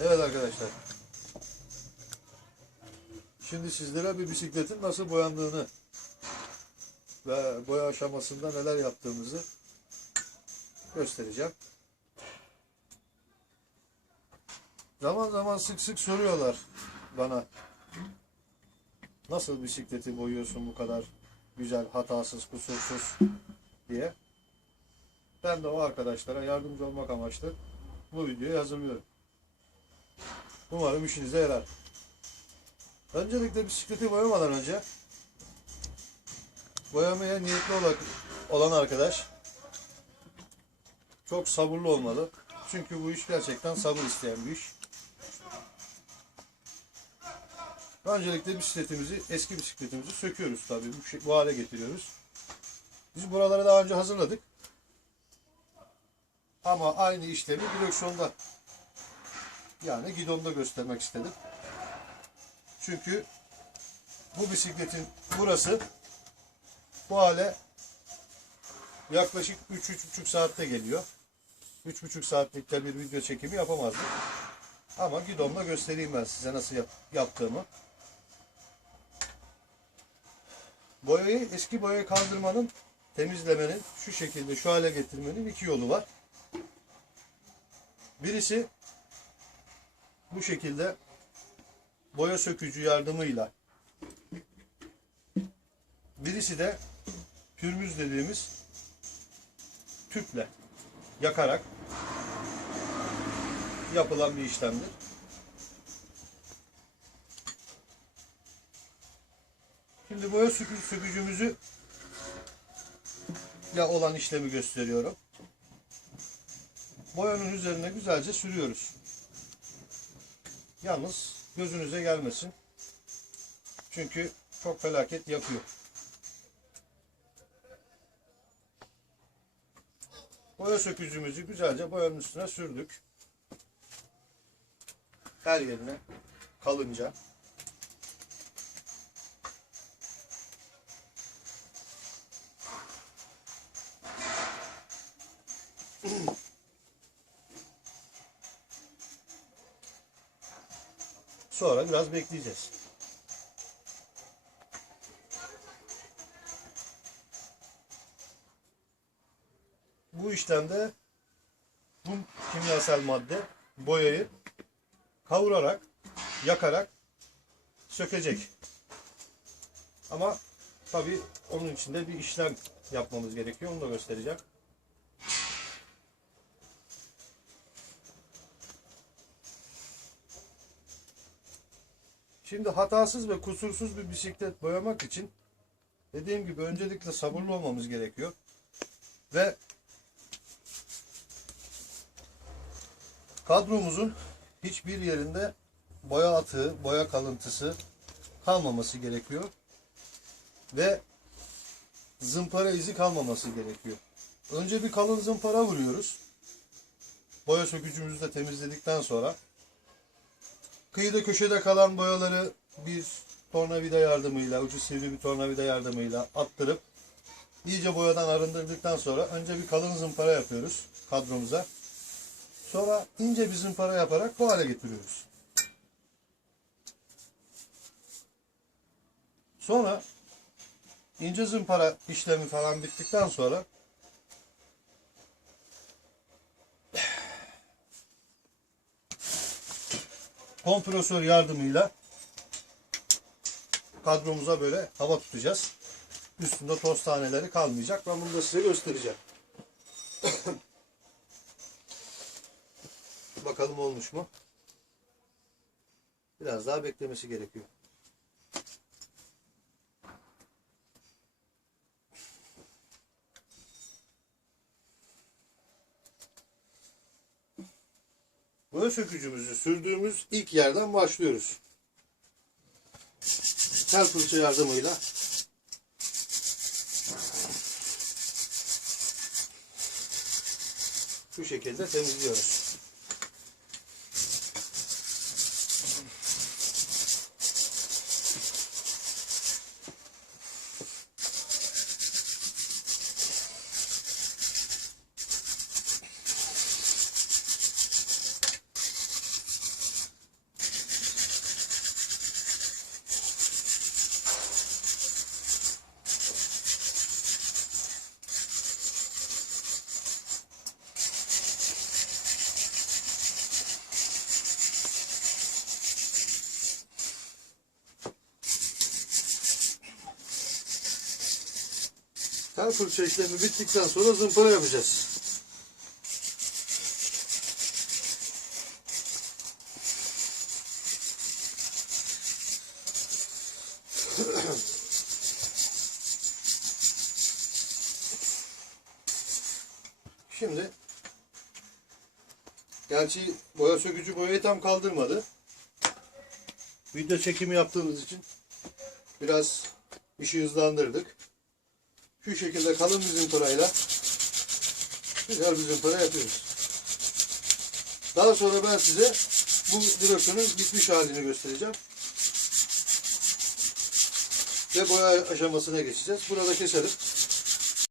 Evet arkadaşlar. Şimdi sizlere bir bisikletin nasıl boyandığını ve boya aşamasında neler yaptığımızı göstereceğim. Zaman zaman sık sık soruyorlar bana. Nasıl bisikleti boyuyorsun bu kadar güzel, hatasız, kusursuz diye. Ben de o arkadaşlara yardımcı olmak amaçlı bu videoyu hazırlıyorum. Umarım işinize yarar. Öncelikle bisikleti boyamadan önce boyamaya niyetli olan, arkadaş çok sabırlı olmalı. Çünkü bu iş gerçekten sabır isteyen bir iş. Öncelikle bisikletimizi, eski bisikletimizi söküyoruz tabii. Bu, şey- bu hale getiriyoruz. Biz buraları daha önce hazırladık. Ama aynı işlemi direksiyonda yani gidonda göstermek istedim. Çünkü bu bisikletin burası bu hale yaklaşık 3-3,5 saatte geliyor. 3,5 saatlikte bir video çekimi yapamazdım. Ama gidonla göstereyim ben size nasıl yap- yaptığımı. Boyayı, eski boyayı kaldırmanın, temizlemenin, şu şekilde şu hale getirmenin iki yolu var. Birisi bu şekilde boya sökücü yardımıyla birisi de pürmüz dediğimiz tüple yakarak yapılan bir işlemdir. Şimdi boya sökü- sökücümüzü ya olan işlemi gösteriyorum. Boyanın üzerine güzelce sürüyoruz. Yalnız gözünüze gelmesin. Çünkü çok felaket yapıyor. Boya sökücümüzü güzelce boyanın üstüne sürdük. Her yerine kalınca. Sonra biraz bekleyeceğiz. Bu işlemde bu kimyasal madde boyayı kavurarak, yakarak sökecek. Ama tabi onun içinde bir işlem yapmamız gerekiyor. Onu da göstereceğim. Şimdi hatasız ve kusursuz bir bisiklet boyamak için dediğim gibi öncelikle sabırlı olmamız gerekiyor. Ve kadromuzun hiçbir yerinde boya atığı, boya kalıntısı kalmaması gerekiyor. Ve zımpara izi kalmaması gerekiyor. Önce bir kalın zımpara vuruyoruz. Boya sökücümüzü de temizledikten sonra Kıyıda köşede kalan boyaları bir tornavida yardımıyla, ucu sivri bir tornavida yardımıyla attırıp iyice boyadan arındırdıktan sonra önce bir kalın zımpara yapıyoruz kadromuza. Sonra ince bir zımpara yaparak bu hale getiriyoruz. Sonra ince zımpara işlemi falan bittikten sonra kompresör yardımıyla kadromuza böyle hava tutacağız. Üstünde toz taneleri kalmayacak. Ben bunu da size göstereceğim. Bakalım olmuş mu? Biraz daha beklemesi gerekiyor. Boya sökücümüzü sürdüğümüz ilk yerden başlıyoruz. Tel fırça yardımıyla şu şekilde temizliyoruz. Her fırça işlemi bittikten sonra zımpara yapacağız. Şimdi gerçi boya sökücü boyayı tam kaldırmadı. Video çekimi yaptığımız için biraz işi hızlandırdık. Şu şekilde kalın bir zımparayla güzel bir zımpara yapıyoruz. Daha sonra ben size bu direksiyonun bitmiş halini göstereceğim. Ve boya aşamasına geçeceğiz. Burada keselim.